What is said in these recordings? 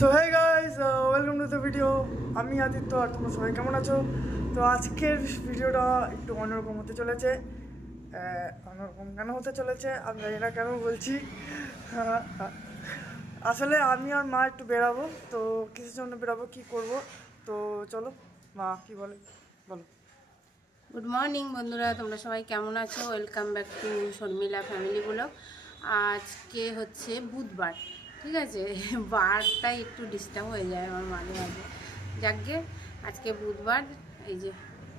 So hey guys, welcome to the video. আমি আদিত্য, আর তোমরা সবাই কেমন আছো? তো আজকের ভিডিওটা একটু অন্যরকম হতে চলেছে। অন্যরকম কেন হতে চলেছে আমি জানি না, কেন বলছি। আসলে আমি আর মা একটু বেরাবো, তো কিসের জন্য বেরাবো, কী করব, তো চলো মা কি বলে বলো। গুড মর্নিং বন্ধুরা, তোমরা সবাই কেমন আছো? Welcome back to Sharmila family blog. আজকে হচ্ছে বুধবার, ঠিক আছে। বারটা একটু ডিস্টার্ব হয়ে যায় আমার মাঝে মাঝে। যাকগে আজকে বুধবার, এই যে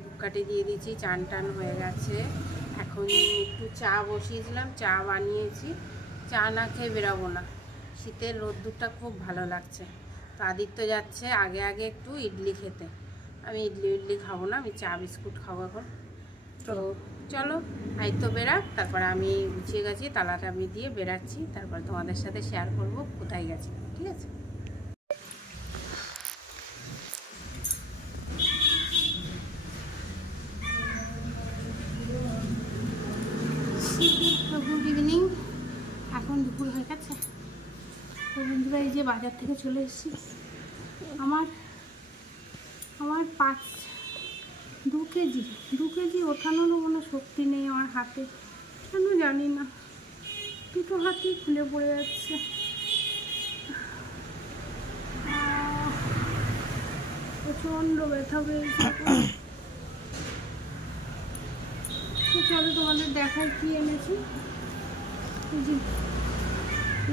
ধূপকাঠি দিয়ে দিয়েছি, চান টান হয়ে গেছে। এখন একটু চা বসিয়েছিলাম, চা বানিয়েছি। চা না খেয়ে বেরাবো না, শীতের রোদ্দুরটা খুব ভালো লাগছে। তো আদিত্য যাচ্ছে আগে আগে একটু ইডলি খেতে। আমি ইডলি খাবো না, আমি চা বিস্কুট খাবো এখন। তো চলো আদিত্য বেরাক, তারপর আমি গুছিয়ে গেছি, তালাটা আমি দিয়ে বেরাচ্ছি, তারপর তোমাদের সাথে শেয়ার করব কোথায় গেছি, ঠিক আছে। গুড ইভিনিং, এখন দুপুর হয়ে গেছে। তো বন্ধুরা, এই যে বাজার থেকে চলে এসেছি। আমার 2 কেজি ওঠানোরও কোনো শক্তি নেই আমার হাতে, কেন জানি না। দুটো হাতেই খুলে পড়ে যাচ্ছে। প্রচণ্ড ব্যথা পেয়েছে। তো চলো তোমাদের দেখাই কি এনেছি। এই যে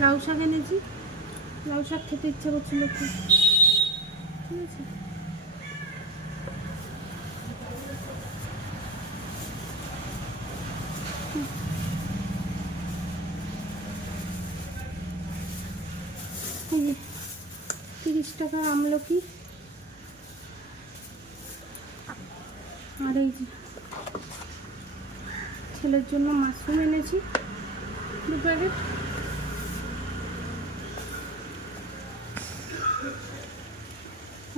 লাউ শাক এনেছি, লাউ শাক খেতে ইচ্ছা করছিল খুব, ঠিক আছে। এই যে 30 টাকা আমলকি, আর এই যে ছেলের জন্য মাশরুম এনেছি 2 প্যাকেট।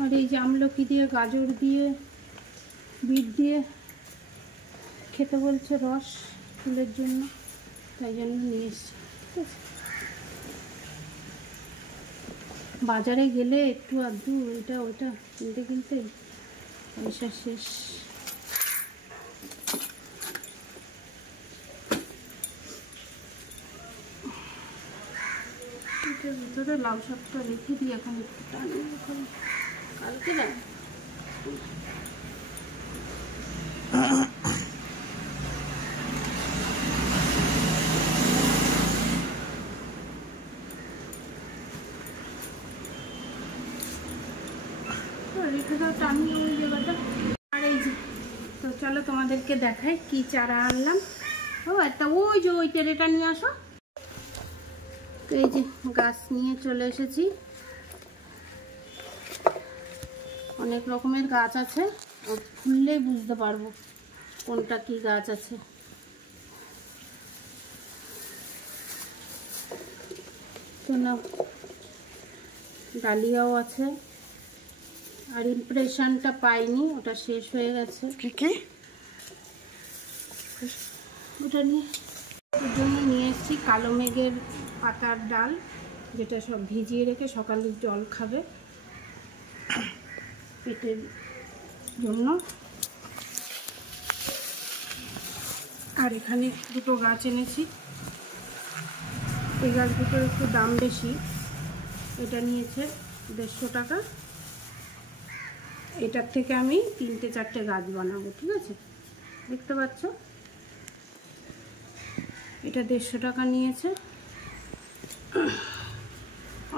আর এই যে আমলকি দিয়ে, গাজর দিয়ে, বিট দিয়ে খেতে বলছে, রস ফুলের জন্য, তাই জন্য নিয়ে এসছি, ঠিক আছে। বাজারে গেলে একটু আধটু এটা ওইটা কিনতে কিনতে পয়সা শেষ। এটার ভিতরে লাউ শাকটা রেখে দিই, এখন একটু টানি, এখন কালকে না। রেখে দাও, টানি ওই জায়গাটা। আর এই যে, তো চলো তোমাদেরকে দেখাই কি চারা আনলাম। ও একটা ওই যে ওই টেরেটা নিয়ে আসো। তো এই যে গাছ নিয়ে চলে এসেছি। অনেক রকমের গাছ আছে, খুললেই বুঝতে পারবো কোনটা কি গাছ আছে। তো না, ডালিয়াও আছে, আর ইমপ্রেশনটা পাইনি, ওটা শেষ হয়ে গেছে। কি ওটা নিয়ে ওর জন্য নিয়ে এসেছি কালো মেঘের পাতার ডাল, যেটা সব ভিজিয়ে রেখে সকালে জল খাবে পেটের জন্য। আর এখানে 2টো গাছ এনেছি। এই গাছ দুটোর একটু দাম বেশি, এটা নিয়েছে 150 টাকা। এটার থেকে আমি 3-4টে গাছ বানাবো, ঠিক আছে। দেখতে পাচ্ছ, এটা 150 টাকা নিয়েছে।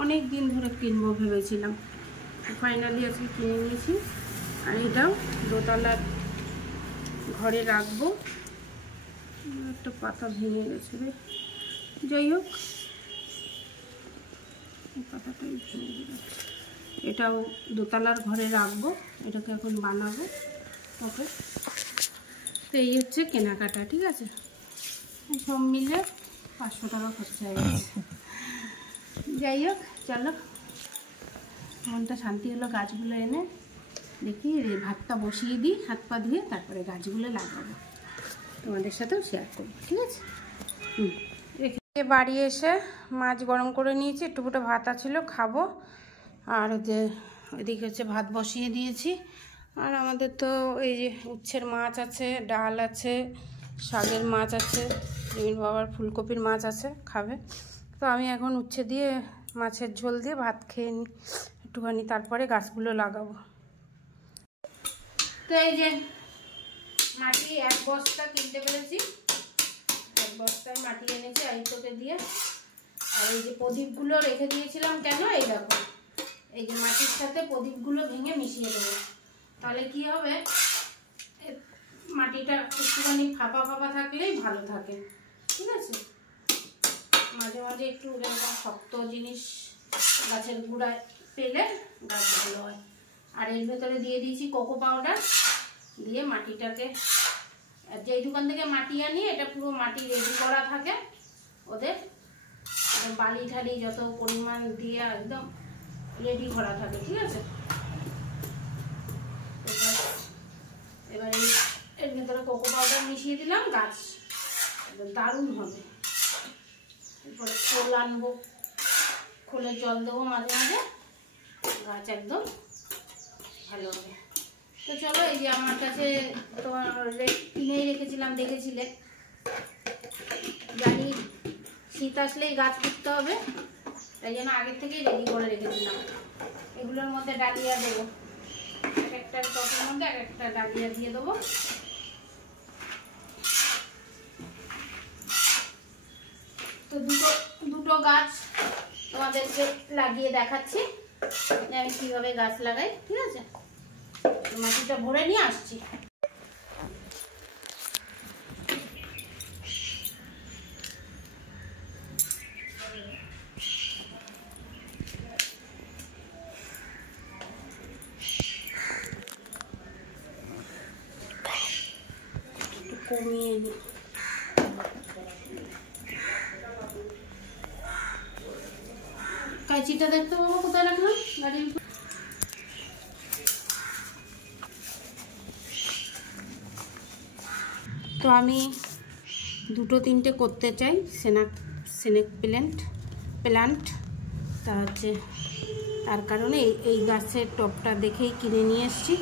অনেক দিন ধরে কিনবো ভেবেছিলাম, ফাইনালি আজকে কিনে নিয়েছি। আর এটাও দোতলার ঘরে রাখবো। একটা পাতা ভেঙে গেছে রে, যাই হোক, পাতাটাই ভেঙে গেছে। এটাও দোতলার ঘরে রাখবো, এটাকে এখন বানাবো। ওকে, তো এই হচ্ছে কেনাকাটা, ঠিক আছে। সব মিলে 500 টাকা খরচা হয়ে গেছে। যাই হোক, চলো, মনটা শান্তি হলো গাছগুলো এনে। দেখি ভাতটা বসিয়ে দিই, হাত পা ধুয়ে, তারপরে গাছগুলো লাগাবো, তোমাদের সাথেও শেয়ার করবো, ঠিক আছে। রেখে বাড়ি এসে মাছ গরম করে নিয়েছি, একটু ফুটো ভাত ছিল, খাবো। আর ওইদিকে হচ্ছে ভাত বসিয়ে দিয়েছি। আর আমাদের তো এই যে উচ্ছের মাছ আছে, ডাল আছে, শাকের মাছ আছে, জমিন বাবার ফুলকপির মাছ আছে, খাবে। তো আমি এখন উচ্ছে দিয়ে মাছের ঝোল দিয়ে ভাত খেয়ে নিই একটুখানি, তারপরে গাছগুলো লাগাবো। তো এই যে মাটি 1 বস্তা কিনতে পেরেছি, 1 বস্তায় মাটি এনেছি আইতোকে দিয়ে। আর এই যে প্রদীপগুলো রেখে দিয়েছিলাম, কেন এই দেখো, এই যে মাটির সাথে প্রদীপগুলো ভেঙে মিশিয়ে দেবো, তাহলে কি হবে, মাটিটা একটুখানি ফাঁপা ফাঁপা থাকলেই ভালো থাকে, ঠিক আছে। মাঝে মাঝে একটু এরকম শক্ত জিনিস গাছের গুঁড়ায় পেলে গাছ ভালো হয়। আর এর ভেতরে দিয়ে দিয়েছি কোকো পাউডার, দিয়ে মাটিটাকে, যেই দোকান থেকে মাটি আনি এটা পুরো মাটি রেডি করা থাকে ওদের, বালি ঠালি যত পরিমাণ দিয়ে একদম রেডি করা থাকে, ঠিক আছে। এবার এর ভেতরে কোকো পাউডার মিশিয়ে দিলাম, গাছ দারুণ হবে। এরপরে খোল আনবো, খোলের জল দেবো মাঝে মাঝে, গাছ একদম ভালো হবে। তো চলো, এই যে আমার কাছে তোমার কিনেই রেখেছিলাম, দেখেছিলে, জানি শীত আসলেই গাছ পুঁততে হবে, তাই জন্য আগের থেকেই রেডি করে রেখেছিলাম। এগুলোর মধ্যে ডালিয়া দেবো, এক একটা টপের মধ্যে এক একটা ডালিয়া দিয়ে দেবো। তো দুটো গাছ তোমাদেরকে লাগিয়ে দেখাচ্ছি যে আমি কীভাবে গাছ লাগাই, ঠিক আছে। মাটিটা ভরে নিয়ে আসছি। কমিয়ে নিই, কাঁচিটা দেখতে পাবো কোথায় রাখলাম গাড়ির। তো আমি 2-3টে করতে চাই স্নেক প্ল্যান্ট, তা হচ্ছে তার কারণে এই গাছের টবটা দেখেই কিনে নিয়ে এসেছি,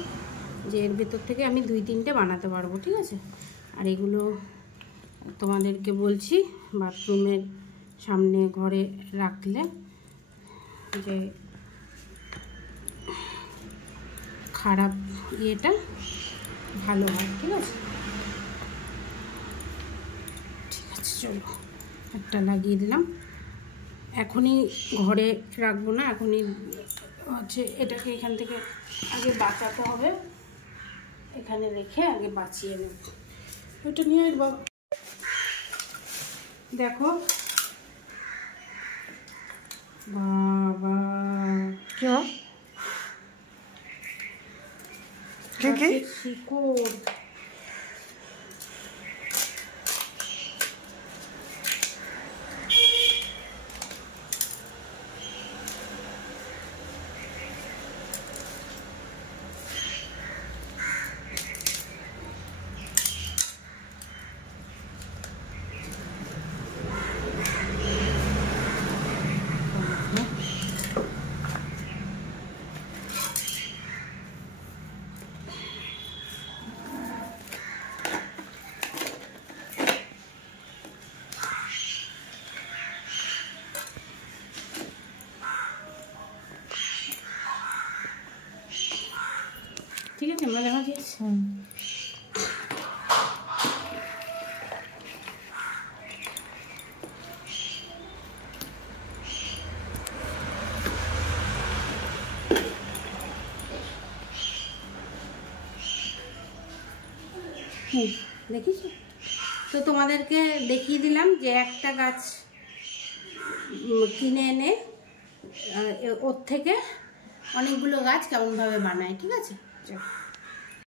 যে এর ভেতর থেকে আমি 2-3টে বানাতে পারবো, ঠিক আছে। আর এগুলো তোমাদেরকে বলছি, বাথরুমের সামনে ঘরে রাখলে যে খারাপ ইয়েটা ভালো হয়, ঠিক আছে। ঠিক আছে, চলো একটা লাগিয়ে দিলাম। এখনই ঘরে রাখবো না, এখনই হচ্ছে এটাকে এখান থেকে আগে বাঁচাতে হবে, এখানে রেখে আগে বাঁচিয়ে নেব। ওইটা নিয়ে আসবো, দেখো বাবা কি শিকড়। ঠিক আছে, মজা মজা। দেখিস, তো তোমাদেরকে দেখিয়ে দিলাম যে একটা গাছ কিনে এনে ওর থেকে অনেকগুলো গাছ কেমনভাবে বানায়, ঠিক আছে।